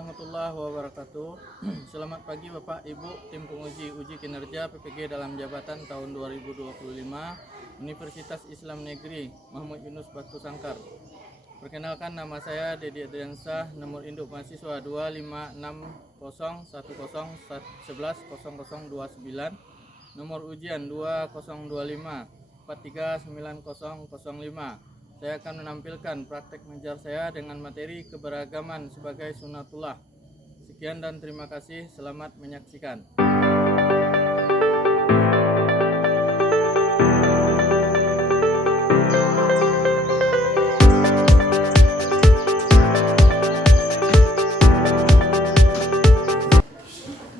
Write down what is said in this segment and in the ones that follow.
warahmatullahi wabarakatuh. Selamat pagi Bapak Ibu, tim penguji uji kinerja PPG dalam jabatan tahun 2025 Universitas Islam Negeri Muhammad Yunus Batu Sangkar. Perkenalkan, nama saya Dedi Adriansah, nomor induk mahasiswa 25601110029, nomor ujian 2025-439005. Saya akan menampilkan praktek mengajar saya dengan materi keberagaman sebagai sunatullah. Sekian dan terima kasih, selamat menyaksikan.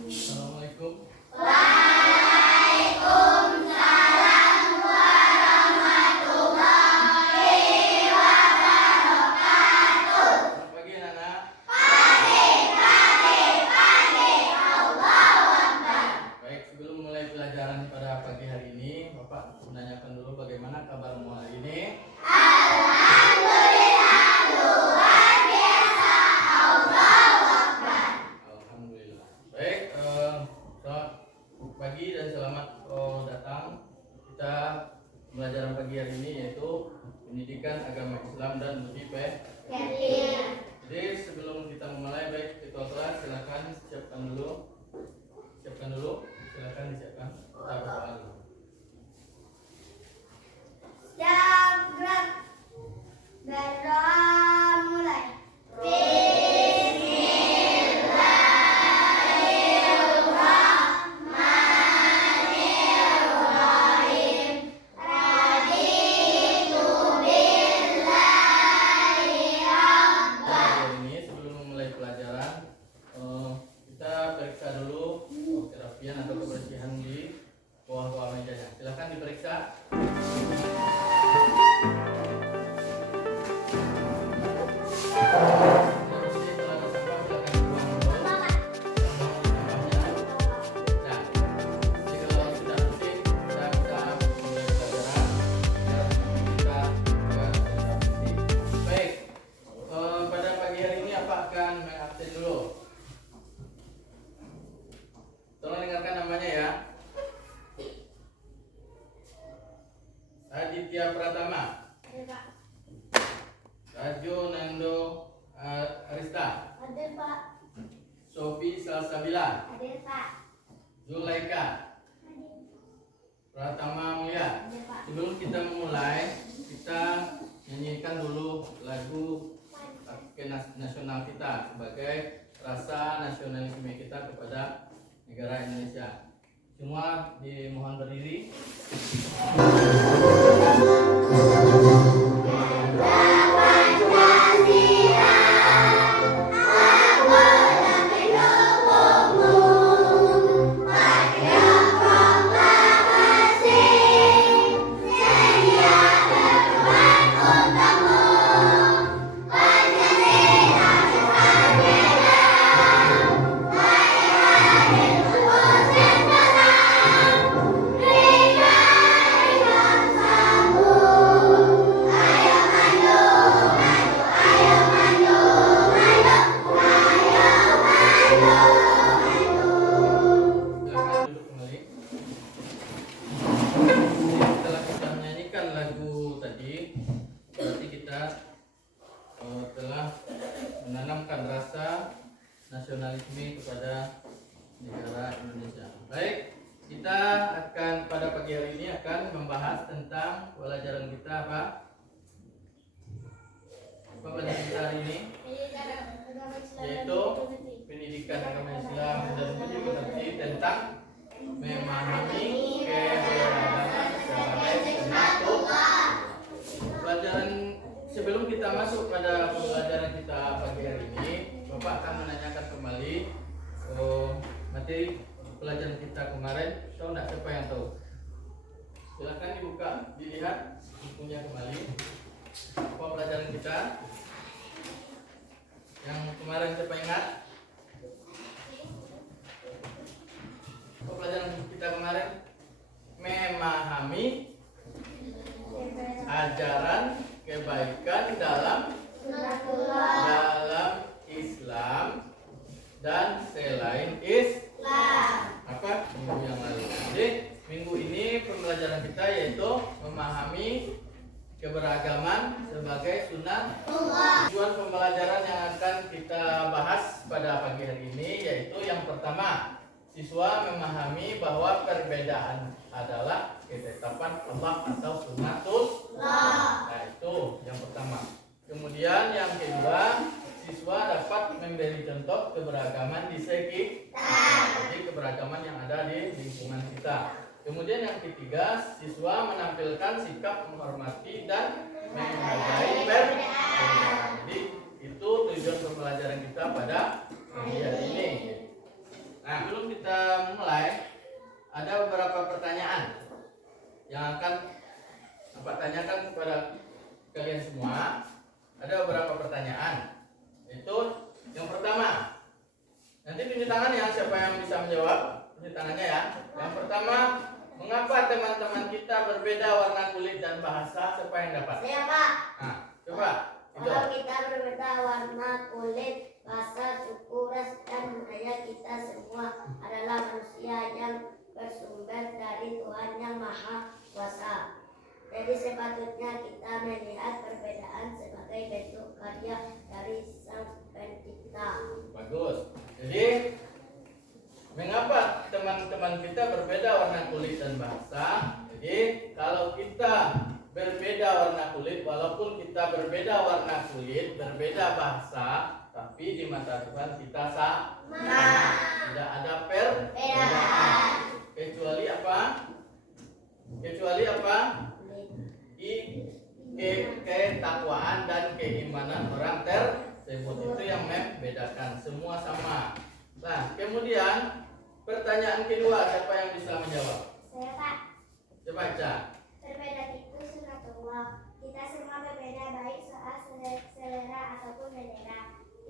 Assalamualaikum. Menanyakan dulu bagaimana kabarmu hari ini. Alhamdulillah luar biasa. Allahu Akbar. Alhamdulillah. Baik, selamat pagi dan selamat datang. Kita pembelajaran pagi hari ini yaitu pendidikan agama Islam dan budi pekerti. Jadi sebelum kita memulai, baik ketua kelas silakan siapkan dulu. Silakan disiapkan. Kita berdoa dulu. Jabrak. Berdoa mulai. Bismillahirrahmanirrahim. Raditu billahi rabban. Ini sebelum memulai pelajaran, kita periksa dulu kerapian atau kebersihan di bawah mejanya. Silakan diperiksa. Tolong dengarkan namanya ya. Aditya Pratama, Rajo Nando Arista, Hadir Pak. Sofi Salsabila, Hadir Pak. Zulaika, Pratama Mulia. Hadir Pak. Sebelum kita memulai, kita nyanyikan dulu lagu nasional kita sebagai rasa nasionalisme kita kepada negara Indonesia. Semua dimohon berdiri. Setelah kita menyanyikan lagu tadi, berarti kita telah menanamkan rasa nasionalisme kepada negara Indonesia. Baik, kita akan pada pagi hari ini akan membahas tentang pelajaran kita apa? Apa pelajaran kita hari ini? Yaitu pendidikan agama Islam dan budi pekerti tentang memahami keberagaman sebagai sunatullah. Pelajaran sebelum kita masuk pada pembelajaran kita pagi hari ini, Bapak akan menanyakan kembali materi pelajaran kita kemarin. Tahu nggak siapa yang tahu? Silakan dibuka, dilihat bukunya kembali. Apa pelajaran kita yang kemarin, siapa ingat? Apa pelajaran kita kemarin? Memahami ajaran kebaikan dalam Islam dan selain Islam. Islam. Apa minggu yang lalu? Jadi minggu ini pembelajaran kita yaitu memahami keberagaman sebagai sunnah. Tujuan pembelajaran yang akan kita bahas pada pagi hari ini yaitu yang pertama, siswa memahami bahwa perbedaan adalah ketetapan Allah atau sunnatul. Nah, itu yang pertama. Kemudian yang kedua, siswa dapat memberi contoh keberagaman di sekitar. Jadi keberagaman yang ada di lingkungan kita. Kemudian yang ketiga, siswa menampilkan sikap menghormati dan menghargai perbedaan. Jadi itu tujuan pembelajaran kita pada pagi hari ini. Nah, sebelum kita mulai, ada beberapa pertanyaan yang akan Bapak tanyakan kepada kalian semua. Ada beberapa pertanyaan. Itu yang pertama. Nanti tunjuk tangan ya, siapa yang bisa menjawab. Tunjuk tangannya ya. Yang pertama, mengapa teman-teman kita berbeda warna kulit dan bahasa? Siapa yang dapat? Saya, Pak. Nah, coba. Itu. Kalau kita berbeda warna kulit, bahasa, suku, ras, dan budaya, kita semua adalah manusia yang bersumber dari Tuhan yang Maha Kuasa. Jadi sepatutnya kita melihat perbedaan sebagai bentuk karya dari Sang Pencipta. Bagus. Jadi mengapa teman-teman kita berbeda warna kulit dan bahasa? Jadi kalau kita berbeda warna kulit, walaupun kita berbeda warna kulit, berbeda bahasa, tapi di mata Tuhan kita sama. Tidak ada perbedaan. Kecuali apa? Kecuali apa? Ketakwaan dan keimanan orang tersebut, itu yang membedakan. Semua sama. Nah, kemudian pertanyaan kedua, siapa yang bisa menjawab? Saya, Pak. Coba baca. Perbedaan itu sunatullah. Kita semua berbeda baik soal selera ataupun selera.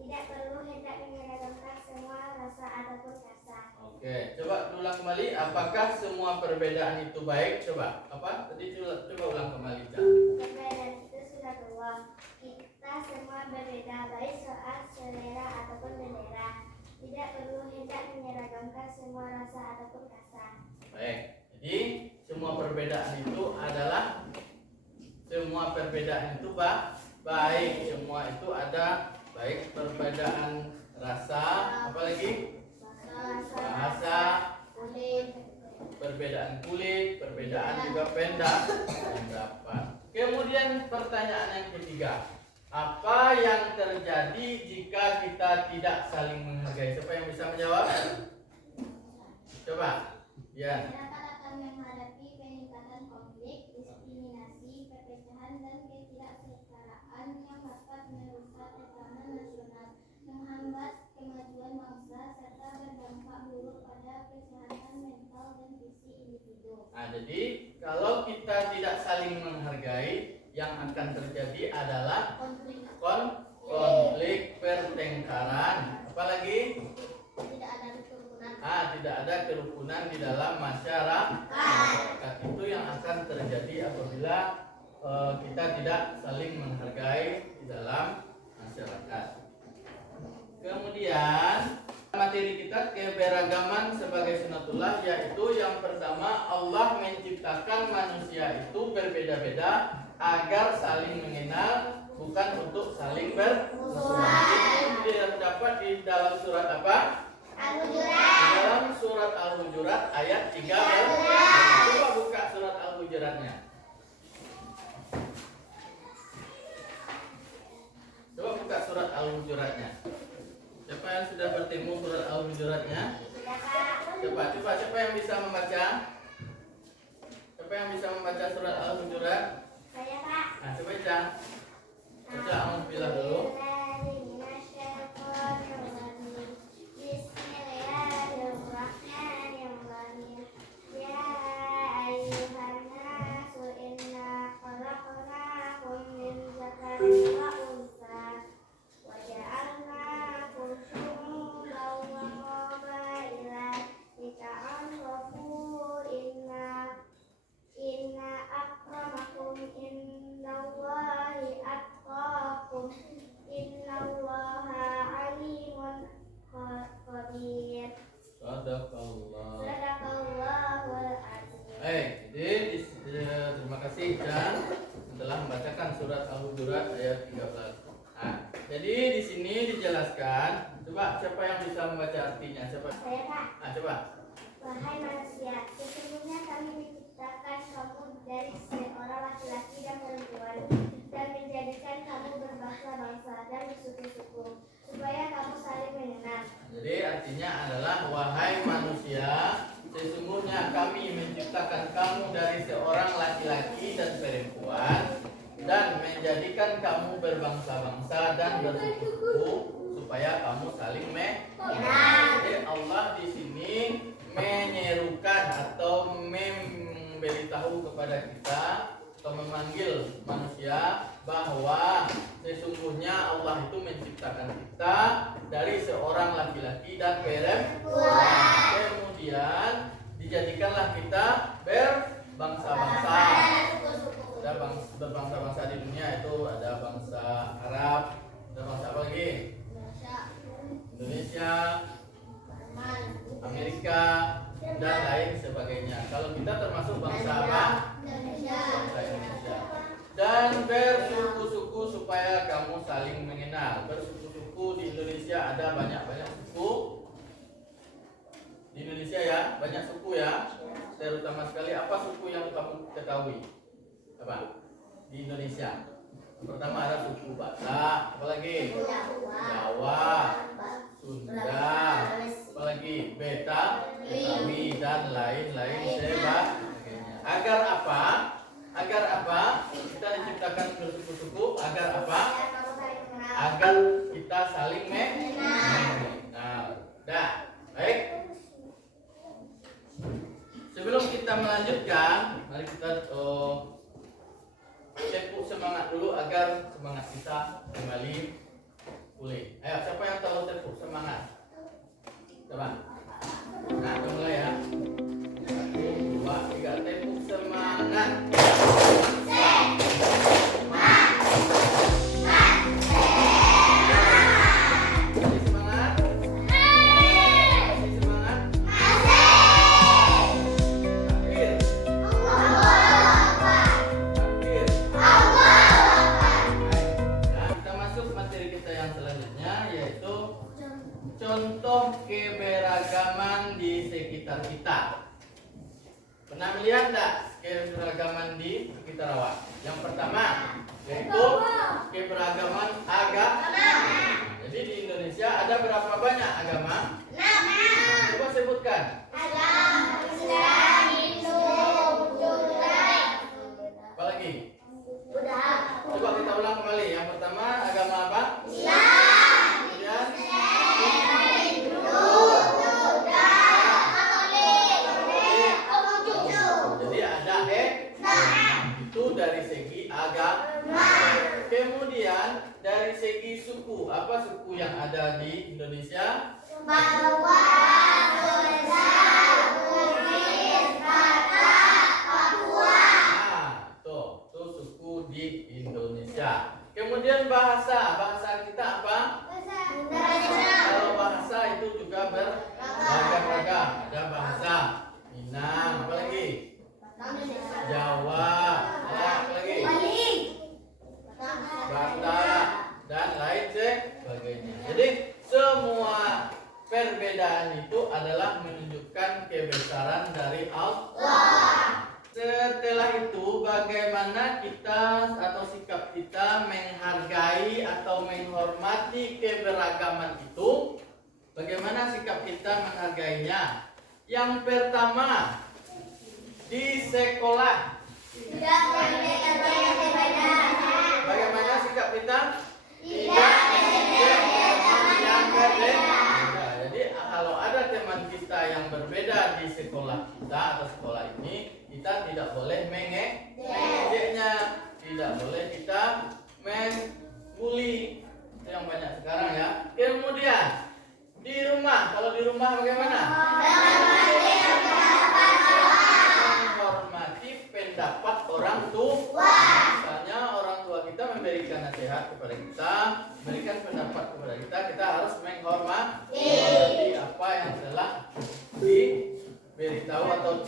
Tidak perlu hendak menyeragamakan semua rasa ataupun rasa. Oke, coba ulang kembali. Apakah semua perbedaan itu baik? Coba. Apa? Tadi coba ulang kembali, Cak. Perbedaan itu sunatullah. Kita semua berbeda baik soal selera ataupun selera. Tidak perlu hendak menyeragamkan semua rasa ataupun rasa. Baik. Jadi semua perbedaan itu adalah baik. Semua itu ada baik, perbedaan rasa, apalagi bahasa, kulit, perbedaan kulit, perbedaan juga pendapat. Kemudian pertanyaan yang ketiga, apa yang terjadi jika kita tidak saling menghargai? Siapa yang bisa menjawab? Coba. Ya. Masyarakat akan menghadapi peningkatan konflik, diskriminasi, perpecahan, dan ketidaksetaraan yang dapat merusak tatanan nasional, menghambat kemajuan bangsa, serta berdampak buruk pada kesehatan mental dan fisik individu. Nah, jadi kalau kita tidak saling menghargai, yang akan terjadi adalah konflik, pertengkaran, apalagi tidak ada kerukunan di dalam masyarakat. Itu yang akan terjadi apabila kita tidak saling menghargai di dalam masyarakat. Kemudian materi kita keberagaman sebagai sunatullah, yaitu yang pertama, Allah menciptakan manusia itu berbeda-beda agar saling mengenal, bukan untuk saling bermusuhan. Itu terdapat di dalam surat apa? Al-Hujurat. Dalam surat Al-Hujurat ayat 13. Coba buka surat Al-Hujuratnya. Coba buka surat Al-Hujuratnya. Siapa yang sudah bertemu surat Al-Hujuratnya? Coba siapa yang bisa membaca? Siapa yang bisa membaca surat Al-Hujurat? Saya, Pak. Nah, coba baca. Baca Alhamdulillah dulu. Bismillahirrahmanirrahim. Ya ayyuhan nasu Baik, jadi terima kasih Jan telah membacakan surat Al-Hujurat ayat 13. Nah, jadi di sini dijelaskan, coba siapa yang bisa membaca artinya? Siapa? Saya, Kak. Ah, coba. Wahai manusia, sesungguhnya kami menciptakan kamu dari seorang laki-laki dan perempuan dan menjadikan kamu berbangsa-bangsa dan bersuku-suku supaya kamu saling mengenal. Jadi artinya adalah wahai manusia, sesungguhnya kami menciptakan kamu dari seorang laki-laki dan perempuan dan menjadikan kamu berbangsa-bangsa dan bersuku-suku supaya kamu saling mengenal. Jadi Allah di sini menyerukan atau memberitahu kepada kita atau memanggil manusia bahwa sesungguhnya Allah itu menciptakan kita dari seorang laki-laki dan perempuan. Kemudian dijadikanlah kita berbangsa-bangsa. Ada berbangsa-bangsa di dunia itu ada bangsa Arab, ada bangsa apa lagi? Indonesia, Amerika, dan lain sebagainya. Kalau kita termasuk bangsa apa? Bangsa Indonesia. Dan bersuku-suku supaya kamu saling mengenal. Bersuku-suku di Indonesia ada banyak-banyak suku. Di Indonesia ya, banyak suku ya. Terutama sekali apa suku yang kamu ketahui? Apa? Di Indonesia. Pertama ada suku Batak, apalagi? Jawa, Sunda, apalagi Betawi dan lain-lain sebagainya. Agar apa? Agar apa? Kita diciptakan bersuku-suku agar apa? Agar kita saling mengenal. Dah, baik. Sebelum kita melanjutkan, mari kita tepuk semangat dulu agar semangat kita kembali pulih. Ayo, siapa yang tahu tepuk semangat? Coba. Nah, mulai ya. 1, 2, 3, tepuk semangat. Contoh keberagaman di sekitar kita. Pernah melihat tak keberagaman di sekitar awak? Yang pertama yaitu keberagaman agama. Jadi di Indonesia ada berapa banyak agama? Coba sebutkan. Apa lagi? Coba kita ulang kembali. Yang pertama agama apa? Dari segi agama. Kemudian dari segi suku, apa suku yang ada di Indonesia? Papua, tuh suku di Indonesia. Kemudian bahasa kita apa? Kalau bahasa itu juga beragam-agam. Ada bahasa Minang, apa lagi? Jawa, apa lagi? Batak dan lain sebagainya. Jadi semua perbedaan itu adalah menunjukkan kebesaran dari Allah. Setelah itu bagaimana kita atau sikap kita menghargai atau menghormati keberagaman itu? Bagaimana sikap kita menghargainya? Yang pertama, di sekolah. Bagaimana sikap kita? Tidak yang berbeda. Jadi kalau ada teman kita yang berbeda di sekolah kita atau sekolah ini, kita tidak boleh mengejeknya, tidak boleh kita membuli. Itu yang banyak sekarang ya. Kemudian di rumah, kalau di rumah bagaimana? Pendapat orang tua. Misalnya orang tua kita memberikan nasihat kepada kita, memberikan pendapat kepada kita, kita harus menghormati apa yang telah diberitahu atau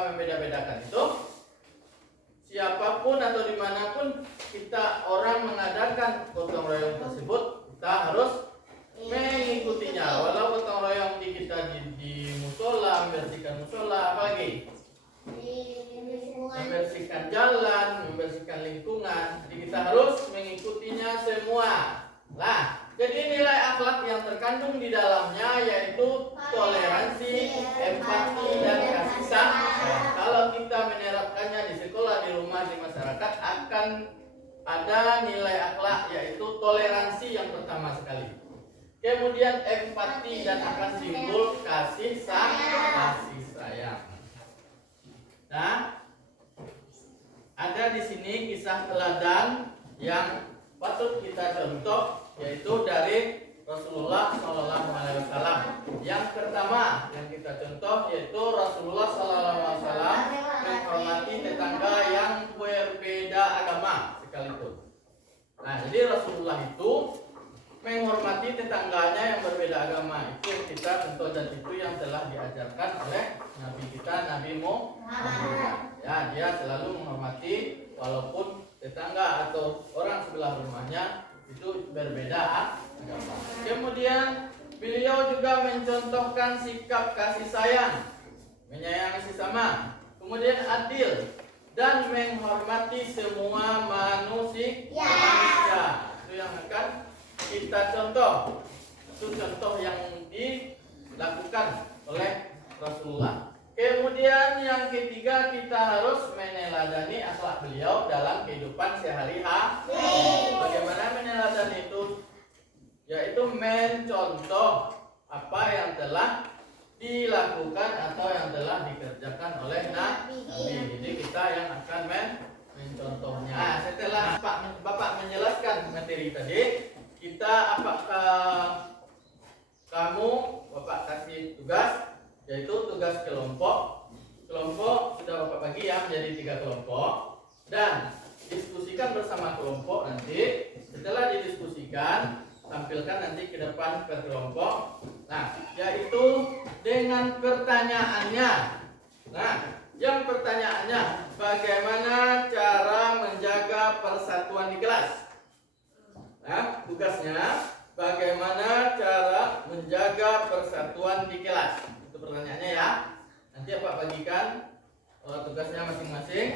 apa membeda-bedakan itu? Siapapun atau dimanapun kita orang mengadakan gotong royong tersebut, kita harus mengikutinya. Walau gotong royong di kita di musola, membersihkan musola, apalagi membersihkan jalan, membersihkan lingkungan. Jadi kita harus mengikutinya semua. Nah, jadi nilai akhlak yang terkandung di dalamnya yaitu toleransi, empati, dan kasih sayang. Kalau kita menerapkannya di sekolah, di rumah, di masyarakat, akan ada nilai akhlak yaitu toleransi yang pertama sekali. Kemudian empati dan akan timbul kasih sayang. Nah, ada di sini kisah teladan yang patut kita contoh yaitu dari Rasulullah SAW. Yang pertama yang kita contoh yaitu Rasulullah SAW menghormati tetangga yang berbeda agama sekalipun. Nah, jadi Rasulullah itu menghormati tetangganya yang berbeda agama. Itu yang kita contoh dan itu yang telah diajarkan oleh Nabi kita, Nabi Muhammad. Ya, dia selalu menghormati walaupun tetangga atau orang sebelah rumahnya itu berbeda agama. Kemudian beliau juga mencontohkan sikap kasih sayang, menyayangi sesama, kemudian adil dan menghormati semua manusia. Itu yang akan kita contoh. Itu contoh yang dilakukan oleh Rasulullah. Kemudian yang ketiga, kita harus meneladani akhlak beliau dalam kehidupan sehari-hari. Bagaimana meneladani itu? Yaitu mencontoh apa yang telah dilakukan atau yang telah dikerjakan oleh Nabi. Jadi kita yang akan mencontohnya. Nah, setelah Bapak menjelaskan materi tadi, kita apakah kamu Bapak kasih tugas, yaitu tugas kelompok. Kelompok sudah Bapak bagi ya menjadi 3 kelompok dan diskusikan bersama kelompok nanti. Setelah didiskusikan, tampilkan nanti ke depan per kelompok. Nah, yaitu dengan pertanyaannya. Nah, yang pertanyaannya, bagaimana cara menjaga persatuan di kelas? Nah, tugasnya bagaimana cara menjaga persatuan di kelas? Itu pertanyaannya ya. Nanti Pak bagikan tugasnya masing-masing.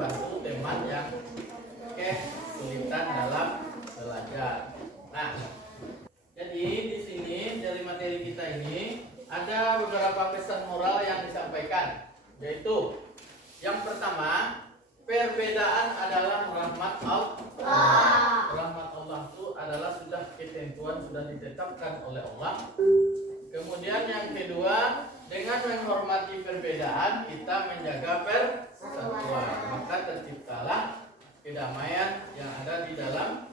membantu teman yang kesulitan dalam belajar. Nah, jadi di sini dari materi kita ini ada beberapa pesan moral yang disampaikan, yaitu yang pertama, perbedaan adalah rahmat Allah. Rahmat Allah itu adalah sudah ketentuan, sudah ditetapkan oleh Allah. Kemudian yang kedua, dengan menghormati perbedaan kita menjaga persatuan, maka terciptalah kedamaian yang ada di dalam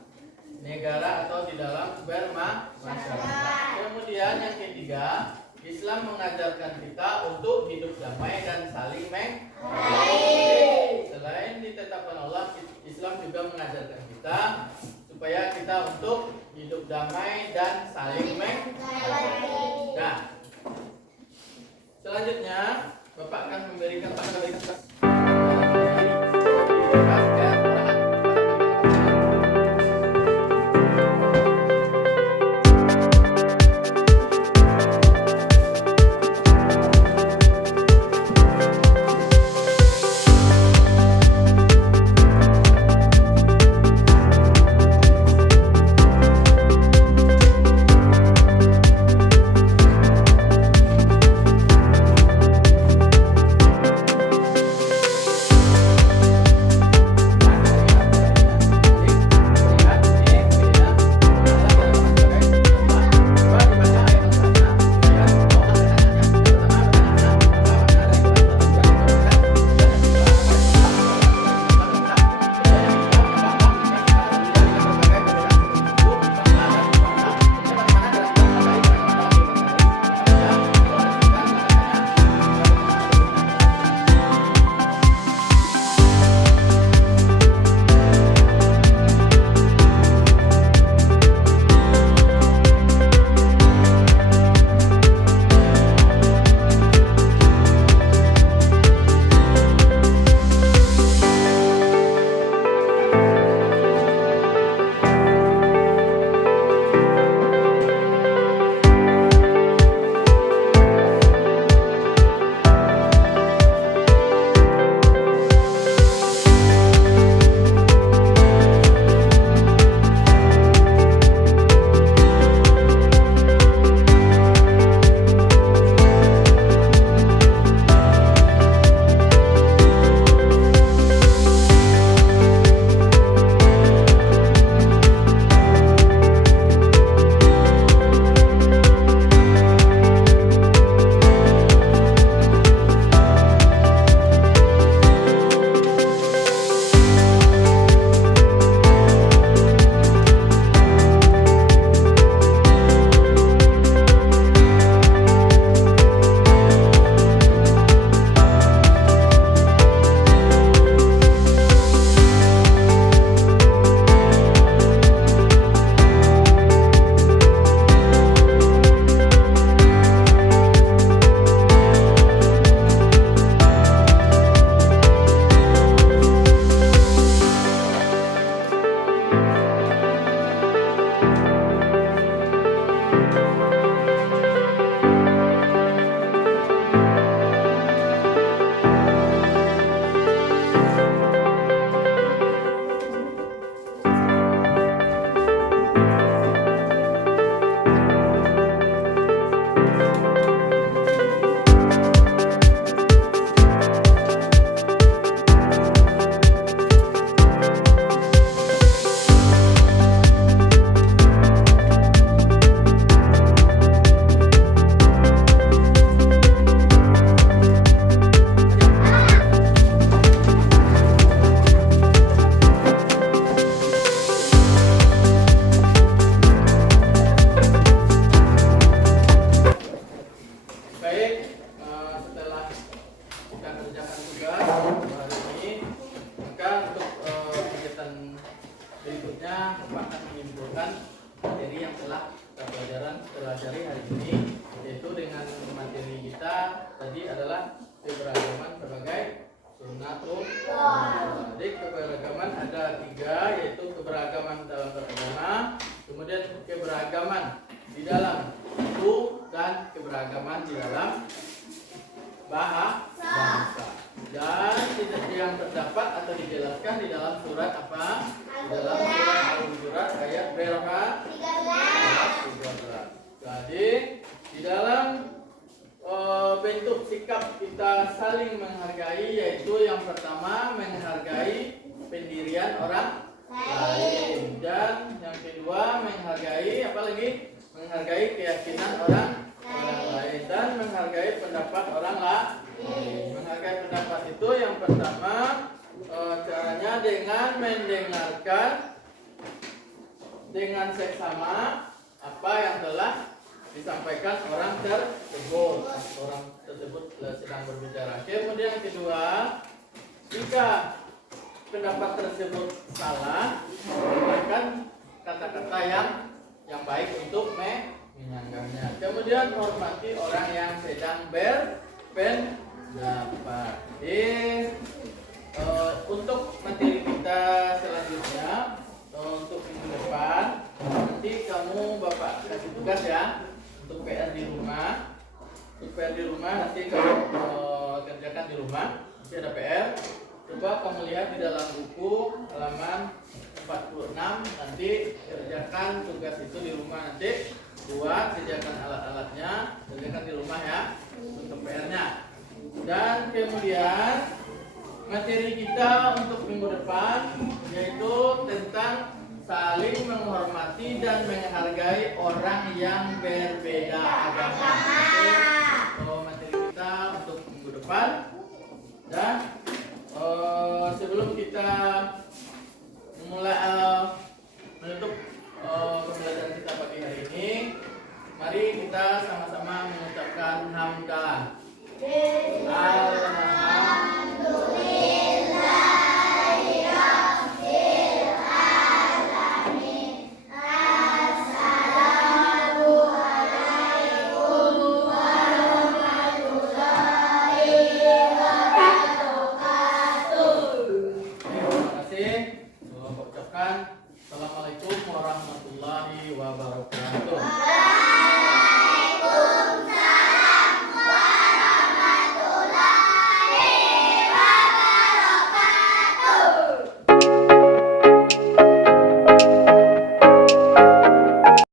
negara atau di dalam bermasyarakat. Kemudian yang ketiga, Islam mengajarkan kita untuk hidup damai dan saling menghargai. Selain ditetapkan Allah, Islam juga mengajarkan kita supaya kita untuk hidup damai dan saling menghargai. Nah, selanjutnya Bapak akan memberikan keberagaman di dalam suku dan keberagaman di dalam bahasa. Dan yang terdapat atau dijelaskan di dalam surat apa? Di dalam surat Al-Hujurat ayat berapa? 13. Jadi di dalam bentuk sikap kita saling menghargai, yaitu yang pertama menghargai pendirian orang lain, dan yang kedua menghargai apa lagi? Menghargai keyakinan orang lain dan menghargai pendapat orang lain. Menghargai pendapat itu yang pertama caranya dengan mendengarkan dengan seksama apa yang telah disampaikan orang tersebut. Orang tersebut sedang berbicara. Kemudian yang kedua, jika pendapat tersebut salah, gunakan kata-kata yang baik untuk menyanggahnya. Kemudian hormati orang yang sedang berpendapat. Untuk materi kita selanjutnya untuk minggu depan, nanti kamu Bapak kasih tugas ya untuk PR di rumah. Untuk PR di rumah nanti kamu kerjakan di rumah. Nanti ada PR. Coba kamu lihat di dalam buku halaman 46, nanti kerjakan tugas itu di rumah, nanti buat sediakan alat-alatnya, kerjakan di rumah ya untuk PR-nya. Dan kemudian materi kita untuk minggu depan yaitu tentang saling menghormati dan menghargai orang yang berbeda agama. Itu materi kita untuk minggu depan. Dan sebelum kita mulai menutup pembelajaran kita pagi hari ini, mari kita sama-sama mengucapkan hamdalah. Assalamualaikum warahmatullahi wabarakatuh.